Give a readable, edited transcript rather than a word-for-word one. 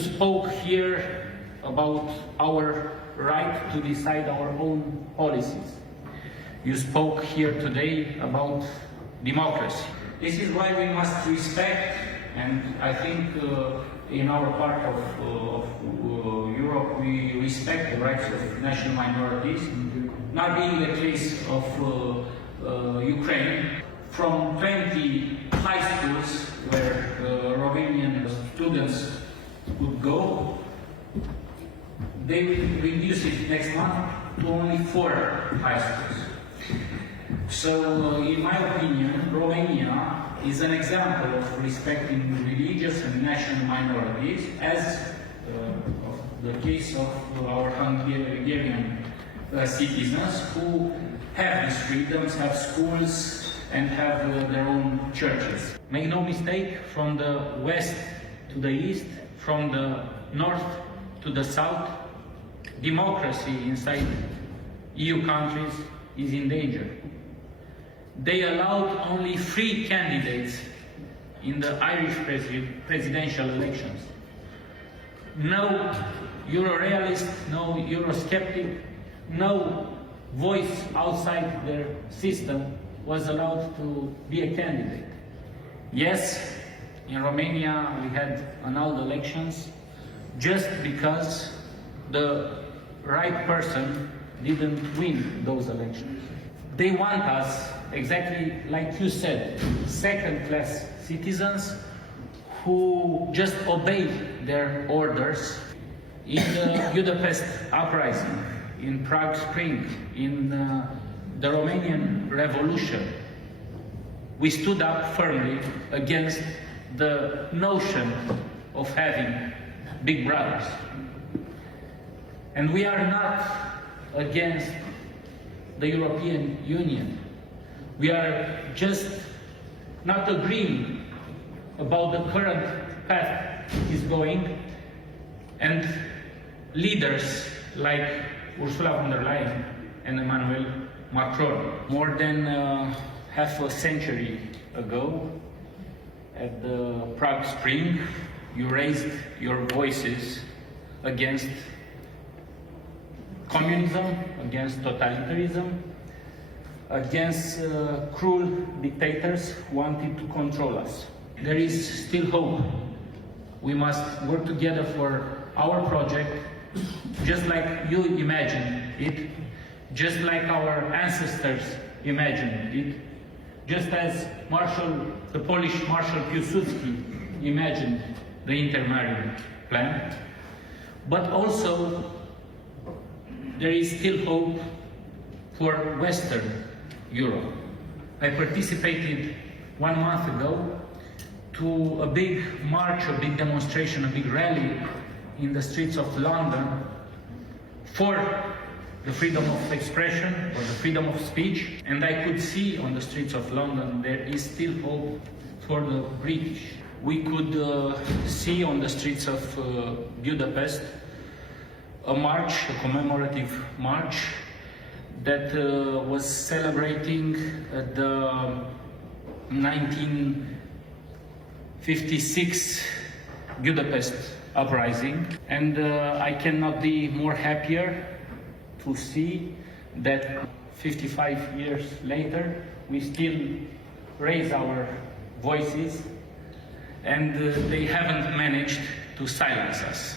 spoke here about our right to decide our own policies. You spoke here today about democracy. This is why we must respect, and I think in our part of Europe we respect the rights of national minorities, not being the case of Ukraine. From 20 high schools where Romanian students could go, they will reduce it next month to only 4 high schools. So, in my opinion, Romania is an example of respecting religious and national minorities, as the case of our Hungarian citizens who have these freedoms, have schools, and have their own churches. Make no mistake, from the west to the east, from the north to the south, democracy inside EU countries is in danger. They allowed only 3 candidates in the Irish presidential elections. No Euro-realist, no Eurosceptic, no voice outside their system was allowed to be a candidate. Yes, in Romania we had annulled elections just because the right person didn't win those elections. They want us, exactly like you said, second-class citizens who just obey their orders. In the Budapest uprising, in Prague Spring, in the Romanian Revolution, we stood up firmly against the notion of having big brothers. And we are not against the European Union. We are just not agreeing about the current path is going, and leaders like Ursula von der Leyen and Emmanuel Macron, more than half a century ago, at the Prague Spring, you raised your voices against communism, against totalitarianism, against cruel dictators who wanted to control us. There is still hope. We must work together for our project, just like you imagined it, just like our ancestors imagined it, just as the Polish Marshal Piłsudski imagined the Intermarriage plan. But also, there is still hope for Western Europe. I participated 1 month ago to a big march, a big demonstration, a big rally in the streets of London for the freedom of expression or the freedom of speech, and I could see on the streets of London there is still hope for the British. We could see on the streets of Budapest a march, a commemorative march that was celebrating the 1956 Budapest uprising, and I cannot be more happier to see that 55 years later we still raise our voices, and they haven't managed to silence us.